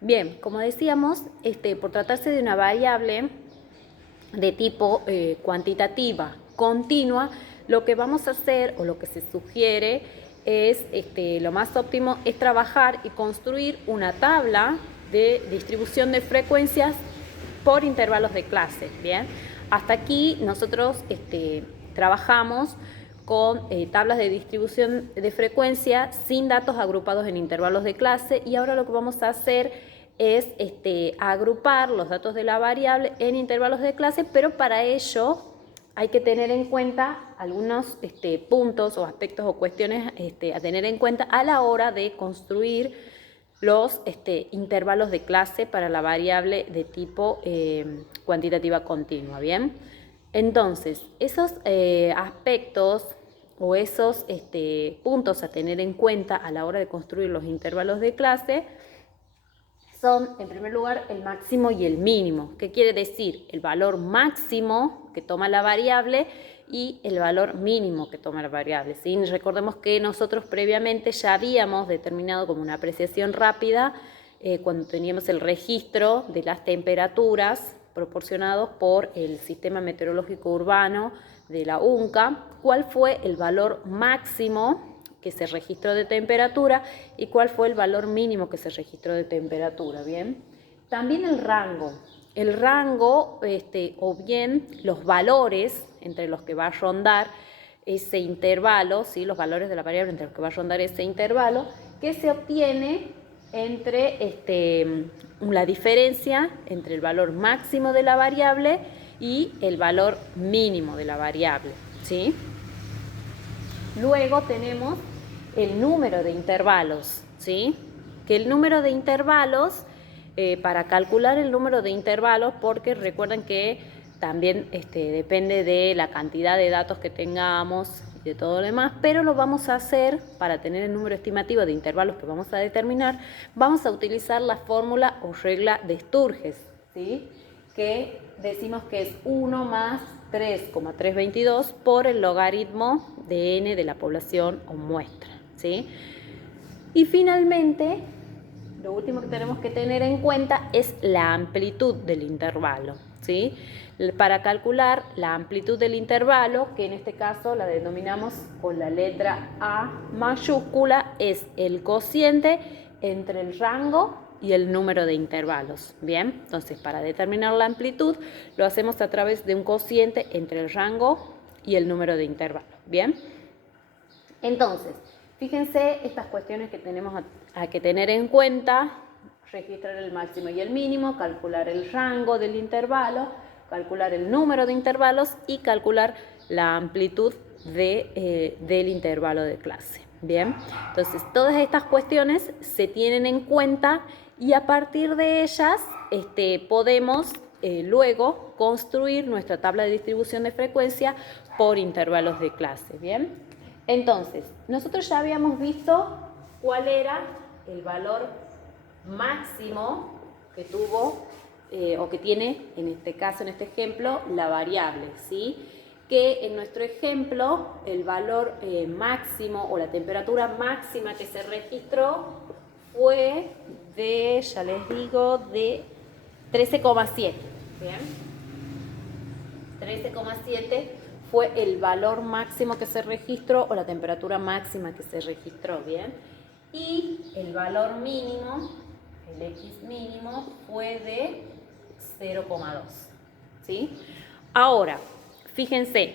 Bien, como decíamos, por tratarse de una variable de tipo cuantitativa continua, lo que vamos a hacer o lo que se sugiere es, lo más óptimo es trabajar y construir una tabla de distribución de frecuencias por intervalos de clase. Bien, hasta aquí nosotros trabajamos con tablas de distribución de frecuencia sin datos agrupados en intervalos de clase, y ahora lo que vamos a hacer es agrupar los datos de la variable en intervalos de clase, pero para ello hay que tener en cuenta algunos puntos o aspectos o cuestiones a tener en cuenta a la hora de construir los intervalos de clase para la variable de tipo cuantitativa continua. Bien, entonces esos aspectos o esos puntos a tener en cuenta a la hora de construir los intervalos de clase son, en primer lugar, el máximo y el mínimo. ¿Qué quiere decir? El valor máximo que toma la variable y el valor mínimo que toma la variable, ¿sí? Recordemos que nosotros previamente ya habíamos determinado como una apreciación rápida cuando teníamos el registro de las temperaturas proporcionados por el Sistema Meteorológico Urbano de la UNCA, cuál fue el valor máximo que se registró de temperatura y cuál fue el valor mínimo que se registró de temperatura. Bien, también el rango o bien los valores entre los que va a rondar ese intervalo, ¿sí? Los valores de la variable entre los que va a rondar ese intervalo, que se obtiene entre la diferencia entre el valor máximo de la variable y el valor mínimo de la variable, ¿sí? Luego tenemos el número de intervalos, ¿sí? Que el número de intervalos, para calcular el número de intervalos, porque recuerden que también depende de la cantidad de datos que tengamos y de todo lo demás, pero lo vamos a hacer para tener el número estimativo de intervalos que vamos a determinar, vamos a utilizar la fórmula o regla de Sturges, ¿sí? Que decimos que es 1 más 3,322 por el logaritmo de n de la población o muestra, ¿sí? Y finalmente, lo último que tenemos que tener en cuenta es la amplitud del intervalo, ¿sí? Para calcular la amplitud del intervalo, que en este caso la denominamos con la letra A mayúscula, es el cociente entre el rango y el número de intervalos. Bien, entonces para determinar la amplitud lo hacemos a través de un cociente entre el rango y el número de intervalos. Bien, entonces fíjense estas cuestiones que tenemos a que tener en cuenta: registrar el máximo y el mínimo, calcular el rango del intervalo, calcular el número de intervalos y calcular la amplitud del intervalo de clase. Bien, entonces todas estas cuestiones se tienen en cuenta y a partir de ellas podemos luego construir nuestra tabla de distribución de frecuencia por intervalos de clase. Bien, entonces nosotros ya habíamos visto cuál era el valor máximo que tuvo o que tiene, en este caso, en este ejemplo, la variable, ¿sí? Que en nuestro ejemplo el valor máximo o la temperatura máxima que se registró fue de, ya les digo, de 13,7. Bien, 13,7 fue el valor máximo que se registró o la temperatura máxima que se registró. Bien, y el valor mínimo, el X mínimo, fue de 0,2, ¿sí? Ahora, fíjense,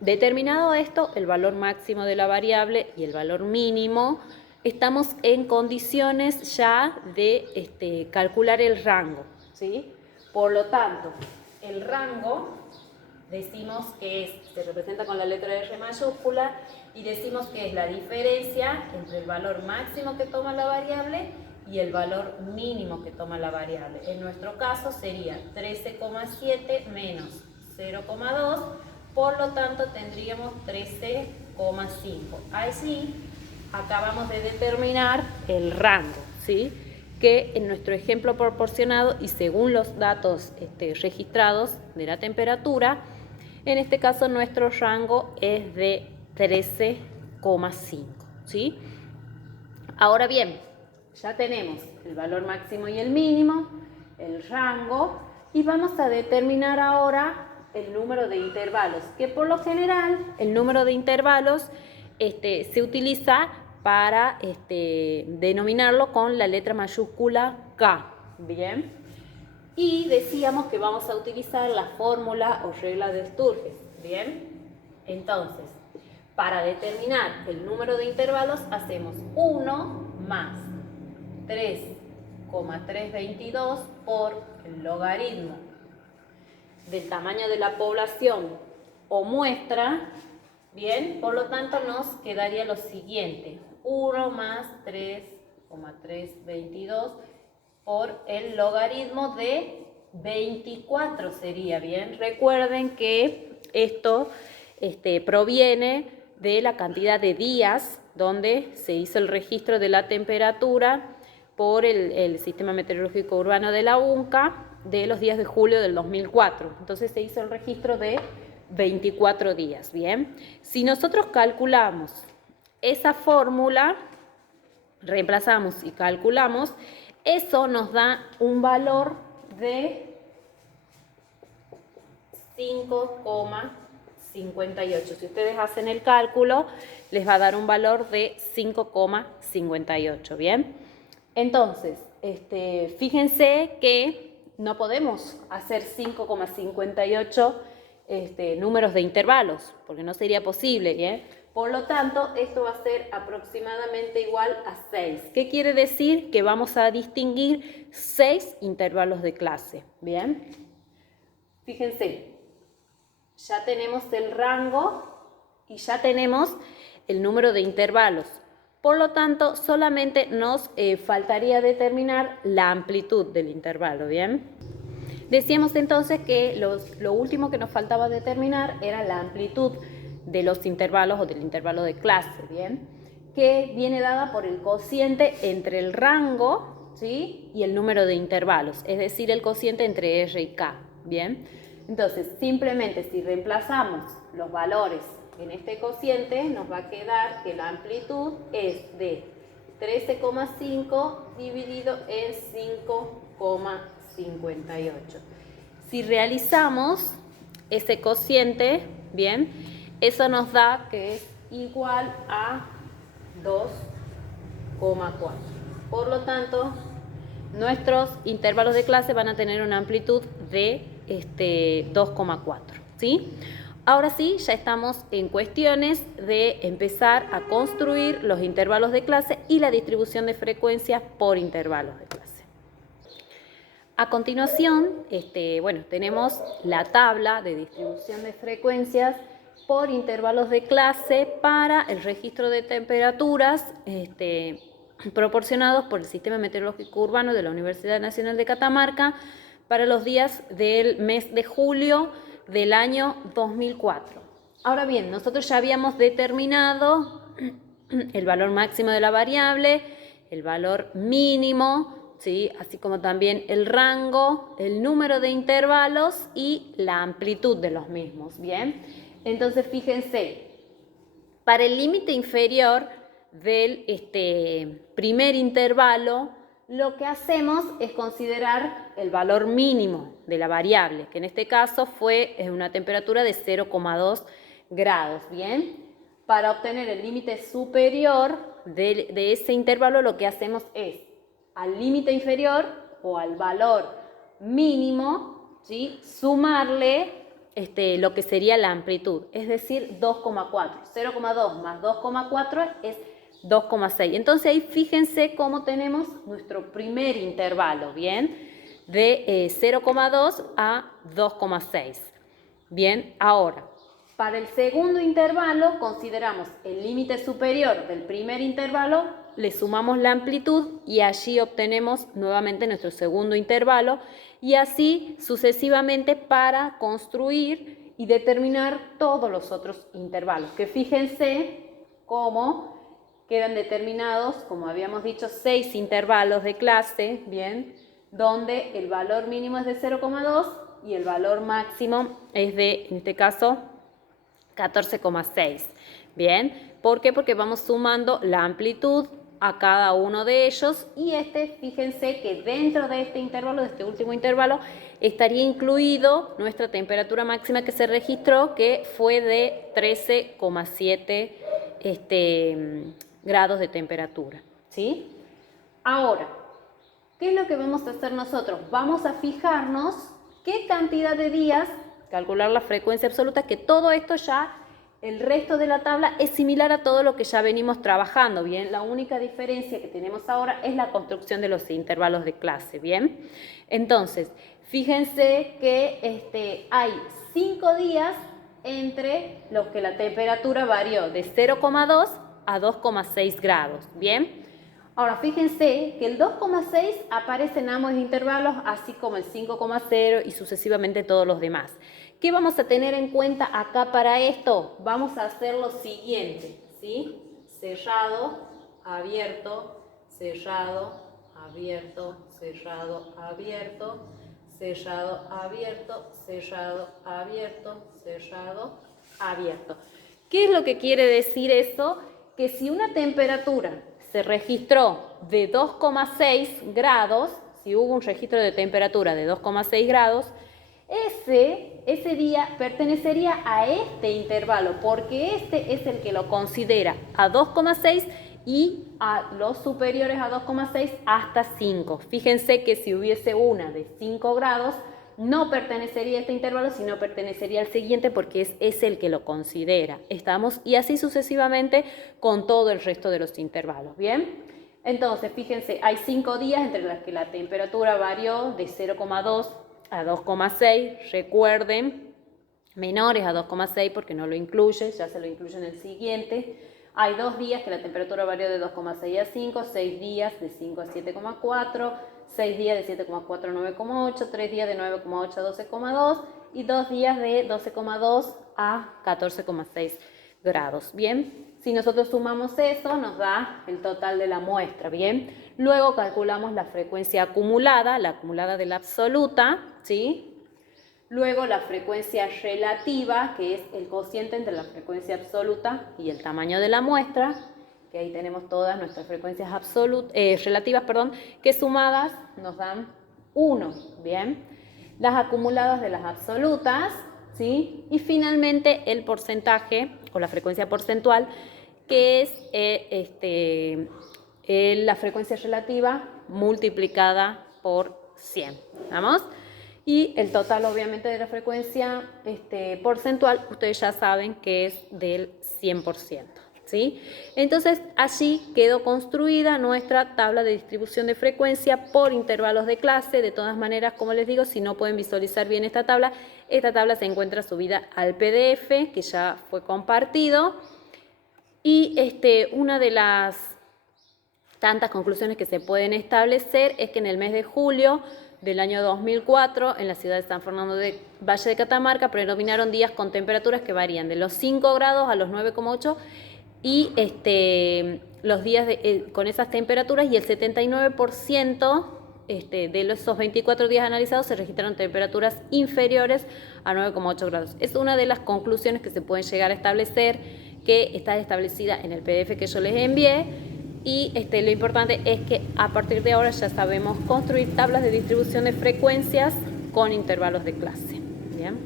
determinado esto, el valor máximo de la variable y el valor mínimo, estamos en condiciones ya de calcular el rango, ¿sí? Por lo tanto, el rango decimos que se representa con la letra R mayúscula y decimos que es la diferencia entre el valor máximo que toma la variable y el valor mínimo que toma la variable. En nuestro caso sería 13,7 menos 0,2, por lo tanto tendríamos 13,5. Así acabamos de determinar el rango, ¿sí? Que en nuestro ejemplo proporcionado y según los datos registrados de la temperatura, en este caso nuestro rango es de 13,5, ¿sí? Ahora bien, ya tenemos el valor máximo y el mínimo, el rango, y vamos a determinar ahora el número de intervalos, que por lo general el número de intervalos se utiliza para denominarlo con la letra mayúscula K, ¿bien? Y decíamos que vamos a utilizar la fórmula o regla de Sturges, ¿bien? Entonces, para determinar el número de intervalos hacemos 1 más 3,322 por el logaritmo del tamaño de la población o muestra, bien, por lo tanto nos quedaría lo siguiente, 1 más 3,322 por el logaritmo de 24 sería, bien. Recuerden que esto proviene de la cantidad de días donde se hizo el registro de la temperatura por el Sistema Meteorológico Urbano de la UNCA de los días de julio del 2004. Entonces se hizo el registro de 24 días, ¿bien? Si nosotros calculamos esa fórmula, reemplazamos y calculamos, eso nos da un valor de 5,58. Si ustedes hacen el cálculo, les va a dar un valor de 5,58, ¿bien? Entonces, fíjense que no podemos hacer 5,58 números de intervalos, porque no sería posible, ¿bien? Por lo tanto, esto va a ser aproximadamente igual a 6. ¿Qué quiere decir? Que vamos a distinguir 6 intervalos de clase, ¿bien? Fíjense, ya tenemos el rango y ya tenemos el número de intervalos. Por lo tanto, solamente nos faltaría determinar la amplitud del intervalo, ¿bien? Decíamos entonces que lo último que nos faltaba determinar era la amplitud de los intervalos o del intervalo de clase, ¿bien? Que viene dada por el cociente entre el rango, ¿sí? Y el número de intervalos, es decir, el cociente entre R y K, ¿bien? Entonces, simplemente si reemplazamos los valores en este cociente, nos va a quedar que la amplitud es de 13,5 dividido en 5,58. Si realizamos ese cociente, bien, eso nos da que es igual a 2,4. Por lo tanto, nuestros intervalos de clase van a tener una amplitud de 2,4, ¿sí? Ahora sí, ya estamos en cuestiones de empezar a construir los intervalos de clase y la distribución de frecuencias por intervalos de clase. A continuación, bueno, tenemos la tabla de distribución de frecuencias por intervalos de clase para el registro de temperaturas proporcionados por el Sistema Meteorológico Urbano de la Universidad Nacional de Catamarca para los días del mes de julio del año 2004. Ahora bien, nosotros ya habíamos determinado el valor máximo de la variable, el valor mínimo, ¿sí? Así como también el rango, el número de intervalos y la amplitud de los mismos, ¿bien? Entonces, fíjense, para el límite inferior del primer intervalo, lo que hacemos es considerar el valor mínimo de la variable, que en este caso fue una temperatura de 0,2 grados, ¿bien? Para obtener el límite superior de ese intervalo, lo que hacemos es al límite inferior o al valor mínimo, ¿sí? Sumarle lo que sería la amplitud, es decir, 2,4. 0,2 más 2,4 es 2,6. Entonces ahí fíjense cómo tenemos nuestro primer intervalo, ¿bien? De 0,2 a 2,6. Bien, ahora, para el segundo intervalo consideramos el límite superior del primer intervalo, le sumamos la amplitud y allí obtenemos nuevamente nuestro segundo intervalo y así sucesivamente para construir y determinar todos los otros intervalos, que fíjense cómo quedan determinados, como habíamos dicho, 6 intervalos de clase, ¿bien? Donde el valor mínimo es de 0,2 y el valor máximo es de, en este caso, 14,6. ¿Bien? ¿Por qué? Porque vamos sumando la amplitud a cada uno de ellos y fíjense que dentro de este intervalo, de este último intervalo, estaría incluido nuestra temperatura máxima que se registró, que fue de 13,7 grados de temperatura, ¿sí? Ahora, ¿qué es lo que vamos a hacer nosotros? Vamos a fijarnos qué cantidad de días, calcular la frecuencia absoluta, que todo esto ya, el resto de la tabla es similar a todo lo que ya venimos trabajando, ¿bien? La única diferencia que tenemos ahora es la construcción de los intervalos de clase, ¿bien? Entonces, fíjense que hay 5 días entre los que la temperatura varió de 0,2 a 2,6 grados, ¿bien? Ahora, fíjense que el 2,6 aparece en ambos intervalos, así como el 5,0 y sucesivamente todos los demás. ¿Qué vamos a tener en cuenta acá para esto? Vamos a hacer lo siguiente, ¿sí? Cerrado, abierto, cerrado, abierto, cerrado, abierto, cerrado, abierto, cerrado, abierto, cerrado, abierto. ¿Qué es lo que quiere decir esto? Que si una temperatura se registró de 2,6 grados, si hubo un registro de temperatura de 2,6 grados, ese día pertenecería a este intervalo, porque este es el que lo considera a 2,6 y a los superiores a 2,6 hasta 5. Fíjense que si hubiese una de 5 grados, no pertenecería a este intervalo, sino pertenecería al siguiente porque es el que lo considera. ¿Estamos? Y así sucesivamente con todo el resto de los intervalos. ¿Bien? Entonces, fíjense, hay 5 días entre los que la temperatura varió de 0,2 a 2,6. Recuerden, menores a 2,6 porque no lo incluye, ya se lo incluye en el siguiente. Hay 2 días que la temperatura varió de 2,6 a 5, 6 días de 5 a 7,4, 6 días de 7,4 a 9,8, 3 días de 9,8 a 12,2 y 2 días de 12,2 a 14,6 grados. Bien, si nosotros sumamos eso, nos da el total de la muestra. Bien, luego calculamos la frecuencia acumulada, la acumulada de la absoluta, ¿sí? Luego la frecuencia relativa, que es el cociente entre la frecuencia absoluta y el tamaño de la muestra, que ahí tenemos todas nuestras frecuencias relativas, que sumadas nos dan 1, ¿bien? Las acumuladas de las absolutas, ¿sí? Y finalmente el porcentaje, o la frecuencia porcentual, que es la frecuencia relativa multiplicada por 100, ¿vamos? Y el total, obviamente, de la frecuencia porcentual, ustedes ya saben que es del 100%, ¿sí? Entonces, allí quedó construida nuestra tabla de distribución de frecuencia por intervalos de clase. De todas maneras, como les digo, si no pueden visualizar bien esta tabla se encuentra subida al PDF, que ya fue compartido. Y una de las tantas conclusiones que se pueden establecer es que en el mes de julio del año 2004, en la ciudad de San Fernando de Valle de Catamarca, predominaron días con temperaturas que varían de los 5 grados a los 9,8 y los días con esas temperaturas, y el 79% de esos 24 días analizados se registraron temperaturas inferiores a 9,8 grados. Es una de las conclusiones que se pueden llegar a establecer, que está establecida en el PDF que yo les envié. Y lo importante es que a partir de ahora ya sabemos construir tablas de distribución de frecuencias con intervalos de clase. ¿Bien?